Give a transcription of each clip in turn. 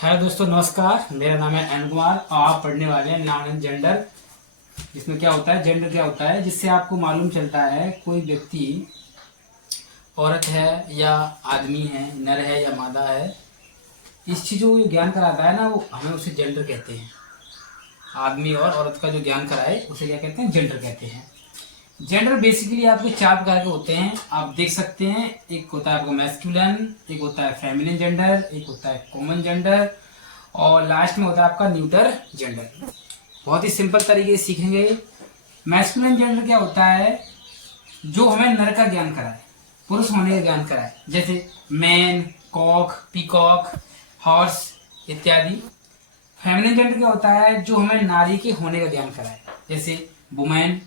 Hello दोस्तों, नमस्कार। मेरा नाम है अनिल कुमार और आप पढ़ने वाले हैं नाउन एंड जेंडर। इसमें क्या होता है, जेंडर क्या होता है, जिससे आपको मालूम चलता है कोई व्यक्ति औरत है या आदमी है, नर है या मादा है। इस चीज़ों को ज्ञान कराता है ना, वो हमें उसे जेंडर कहते हैं। आदमी और औरत का जो ज्ञान कराए उसे क्या कहते हैं, जेंडर कहते हैं। जेंडर बेसिकली आपके 4 प्रकार के होते हैं, आप देख सकते हैं। एक होता है आपका मैस्कुलिन, एक होता है फेमिनिन जेंडर, एक होता है कॉमन जेंडर और लास्ट में होता है आपका न्यूटर जेंडर। बहुत ही सिंपल तरीके से सीखेंगे। मैस्कुलिन जेंडर क्या होता है, जो हमें नर का ज्ञान कराए, पुरुष होने का ज्ञान कराए, जैसे मैन, कॉक, पीकॉक, हॉर्स इत्यादि। फेमिनिन जेंडर क्या होता है, जो हमें नारी के होने का ज्ञान कराए, जैसे वुमेन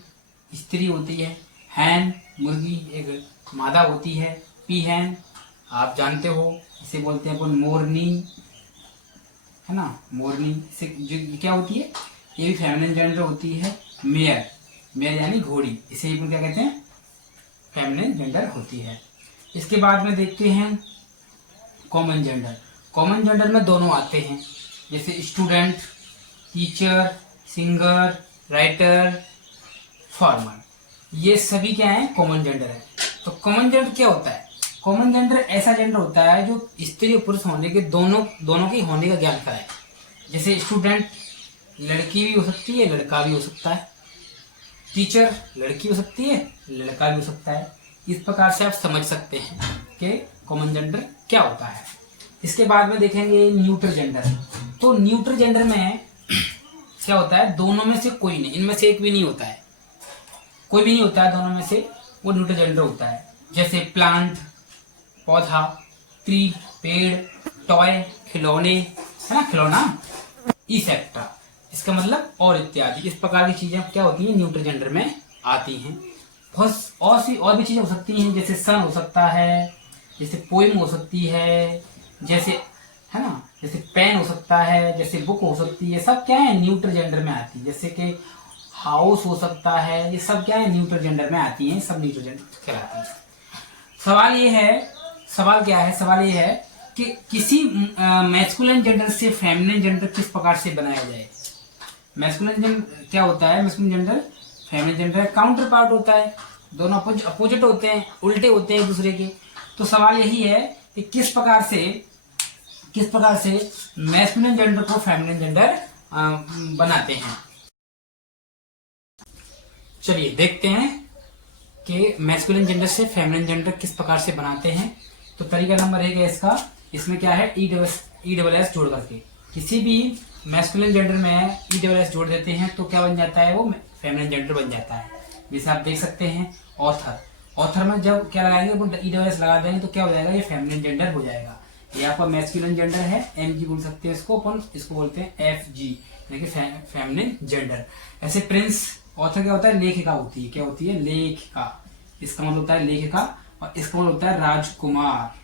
स्त्री होती है, हैन मुर्गी एक मादा होती है, पी हैन आप जानते हो, इसे बोलते हैं अपन मोरनी, है ना। मोरनी से जो क्या होती है, ये भी फेमिनिन जेंडर होती है। मेयर, मेयर यानी घोड़ी, इसे अपन क्या कहते हैं, फेमिनिन जेंडर होती है। इसके बाद में देखते हैं कॉमन जेंडर। कॉमन जेंडर में दोनों आते हैं, जैसे student, teacher, singer, writer, farmer, ये सभी क्या है, कॉमन जेंडर है। तो कॉमन जेंडर क्या होता है, कॉमन जेंडर ऐसा जेंडर होता है जो स्त्री और पुरुष होने के दोनों के होने का ज्ञान कराए। जैसे स्टूडेंट लड़की भी हो सकती है, लड़का भी हो सकता है। टीचर लड़की हो सकती है, लड़का भी हो सकता है। इस प्रकार से आप समझ सकते हैं कि कॉमन जेंडर क्या होता है। इसके बाद में देखेंगे न्यूट्रल जेंडर। तो न्यूट्रल जेंडर में क्या होता है, दोनों में से कोई नहीं, इनमें से एक भी नहीं होता है, कोई भी नहीं होता है दोनों में से, वो न्यूट्रल जेंडर होता है। जैसे प्लांट पौधा, ट्री पेड़, टॉय खिलौने, है ना, खिलौना, इसेक्ट्रा, इसका मतलब और इत्यादि। इस प्रकार की चीजें क्या होती हैं, न्यूट्रल जेंडर में आती हैं। बहुत और भी चीजें हो सकती हैं, जैसे सन हो सकता है, जैसे पोइम हो सकती है, जैसे, है ना, जैसे पेन हो सकता है, जैसे बुक हो सकती है। सब क्या है, न्यूट्रल जेंडर में आती है। जैसे कि हाउस हो सकता है, ये सब क्या है, न्यूट्रल जेंडर में आती हैं, सब न्यूट्रल जेंडर कहलाती हैं। सवाल क्या है, सवाल ये है कि किसी मैस्कुलिन जेंडर से फेमिनिन जेंडर किस प्रकार से बनाया जाए। मैस्कुलिन जेंडर क्या होता है, masculine gender feminine gender counter part होता है, दोनों अपोजिट होते हैं, उल्टे होते हैं एक दूसरे के। तो सवाल यही है कि किस प्रकार से मैस्कुलिन जेंडर को फेमिनिन जेंडर बनाते हैं। चलिए देखते हैं कि मैस्कुलिन जेंडर से फेमिनिन जेंडर किस प्रकार से बनाते हैं। तो तरीका नंबर 1 है इसका, इसमें क्या है, ई डबल एस जोड़ करके किसी भी मैस्कुलिन जेंडर में ई डबल एस जोड़ देते हैं तो क्या बन जाता है, वो फेमिनिन जेंडर बन जाता है। जैसे आप देख सकते हैं ऑथर में जब क्या लगाएंगे, ई डबल एस लगा देंगे तो क्या हो जाएगा, ये फेमिनिन जेंडर हो जाएगा। ये आपका मैस्कुलिन जेंडर है, एम जी बोल सकते हैं इसको अपन, इसको बोलते हैं एफ जी, यानी कि फेमिनिन जेंडर। ऐसे प्रिंस, ऑथर क्या होता है, लेखिका होती है, क्या होती है, लेखिका, इसका मतलब होता है लेखिका, और इसका मतलब होता है राजकुमार,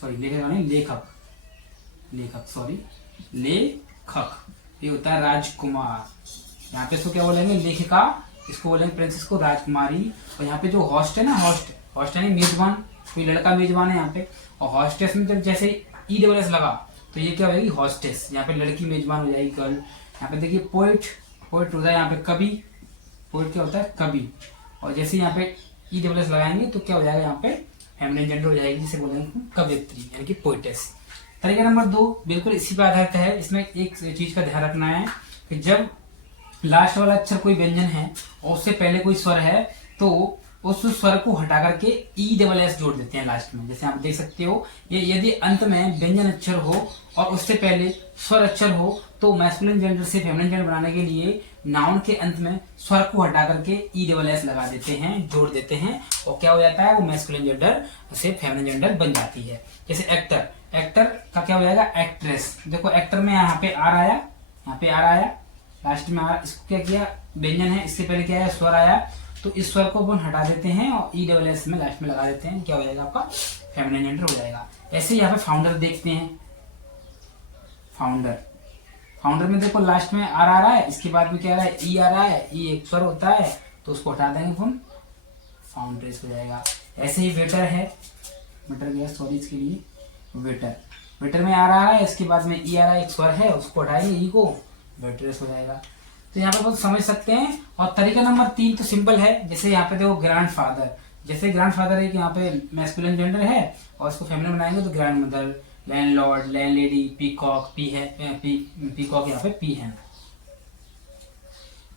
सॉरी लेखिका नहीं, लेखक, ये होता है राजकुमार। यहाँ पे इसको क्या बोलेंगे, लेखिका, इसको बोलेंगे प्रिंसेस को राजकुमारी। और यहाँ पे जो होस्ट है ना, होस्ट यानी मेजबान, कोई लड़का मेजबान है यहाँ पे, और हॉस्टेस में जब जैसे ई डबल एस लगा तो ये क्या हो जाएगी, हॉस्टेस, यहाँ पे लड़की मेजबान हो जाएगी, गर्ल। यहाँ पे देखिए पोइट होता है यहाँ पे कवि, पोइट क्या होता है, कवि। और जैसे यहाँ पे ई डबल एस लगाएंगे तो क्या हो जाएगा, यहाँ पे फेमिनिन जेंडर हो जाएगी, जिसे बोलेंगे कवयित्री, यानी कि पोइटेस। तरीका नंबर 2 बिल्कुल इसी पर आधारित है। इसमें एक चीज का ध्यान रखना है कि जब लास्ट वाला अक्षर कोई व्यंजन है और उससे पहले कोई स्वर है तो उस स्वर को हटा करके ई डबल एस जोड़ देते हैं लास्ट में। जैसे आप देख सकते हो, ये यदि अंत में व्यंजन अक्षर हो और उससे पहले स्वर अक्षर हो तो मैस्कुलिन जेंडर से फेमिनिन जेंडर बनाने के लिए नाउन के अंत में स्वर को हटा करके ई डबल एस लगा देते हैं, जोड़ देते हैं, और क्या हो जाता है, वो मैस्कुलिन जेंडर से फेमिनिन जेंडर बन जाती है। जैसे एक्टर का क्या हो जाएगा, एक्ट्रेस। देखो एक्टर में यहाँ पे आर आया, यहाँ पे आर आया, लास्ट में आर, इसको क्या किया, व्यंजन है, इससे पहले क्या है, स्वर आया, तो इस स्वर को अपन हटा देते हैं और ई डबल एस में लास्ट में लगा देते हैं, क्या हो जाएगा, आपका फेमिनिन जेंडर हो जाएगा। ऐसे यहाँ पे फाउंडर देखते हैं, फाउंडर में देखो लास्ट में आर आ रहा है, इसके बाद में क्या आ रहा है, ई आ रहा है, ई एक स्वर होता है तो उसको हटा देंगे अपन, फाउंड्रेस हो जाएगा। ऐसे ही वेटर है, वेटर गया, सॉरी इसके लिए वेटर, वेटर में आ रहा है, इसके बाद में ई आ रहा है, एक स्वर है, उसको हटाएंगे ई को, वेटरेस हो जाएगा। तो यहाँ पे बहुत समझ सकते हैं। और तरीका नंबर 3 तो सिंपल है, जैसे यहाँ पे देखो ग्रैंडफादर, जैसे ग्रैंडफादर है कि यहाँ पे मैस्कुलिन जेंडर है और इसको फेमिनिन बनाएंगे तो grand mother, landlord, landlady, peacock, P है, पीकॉक यहाँ पे पी है,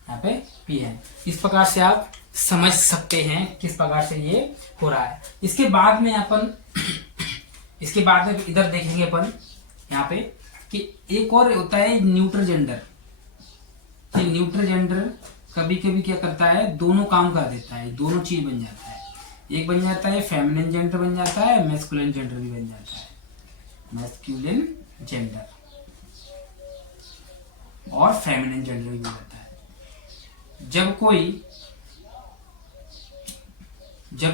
यहाँ पे पी है। इस प्रकार से आप समझ सकते हैं किस प्रकार से ये हो रहा है। इसके बाद में इधर देखेंगे अपन यहाँ पे कि एक और होता है न्यूट्रल जेंडर। कि न्यूट्रल जेंडर कभी कभी क्या करता है, दोनों काम कर देता है, दोनों चीज बन जाता है। एक बन जाता है फेमिनिन जेंडर बन जाता है, मैस्कुलिन जेंडर भी बन जाता है, मैस्कुलिन जेंडर और फेमिनिन जेंडर भी बन जाता है। जब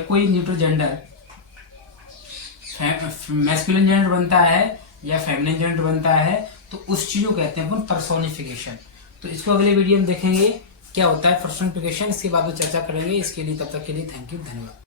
कोई न्यूट्रल जेंडर मैस्कुलिन जेंडर बनता है या फेमिनिन जेंडर बनता है तो उस चीज को कहते हैं अपन पर्सोनिफिकेशन। तो इसको अगले वीडियो में देखेंगे क्या होता है पर्सोनिफिकेशन, इसके बाद में चर्चा करेंगे। इसके लिए तब तक के लिए थैंक यू, धन्यवाद।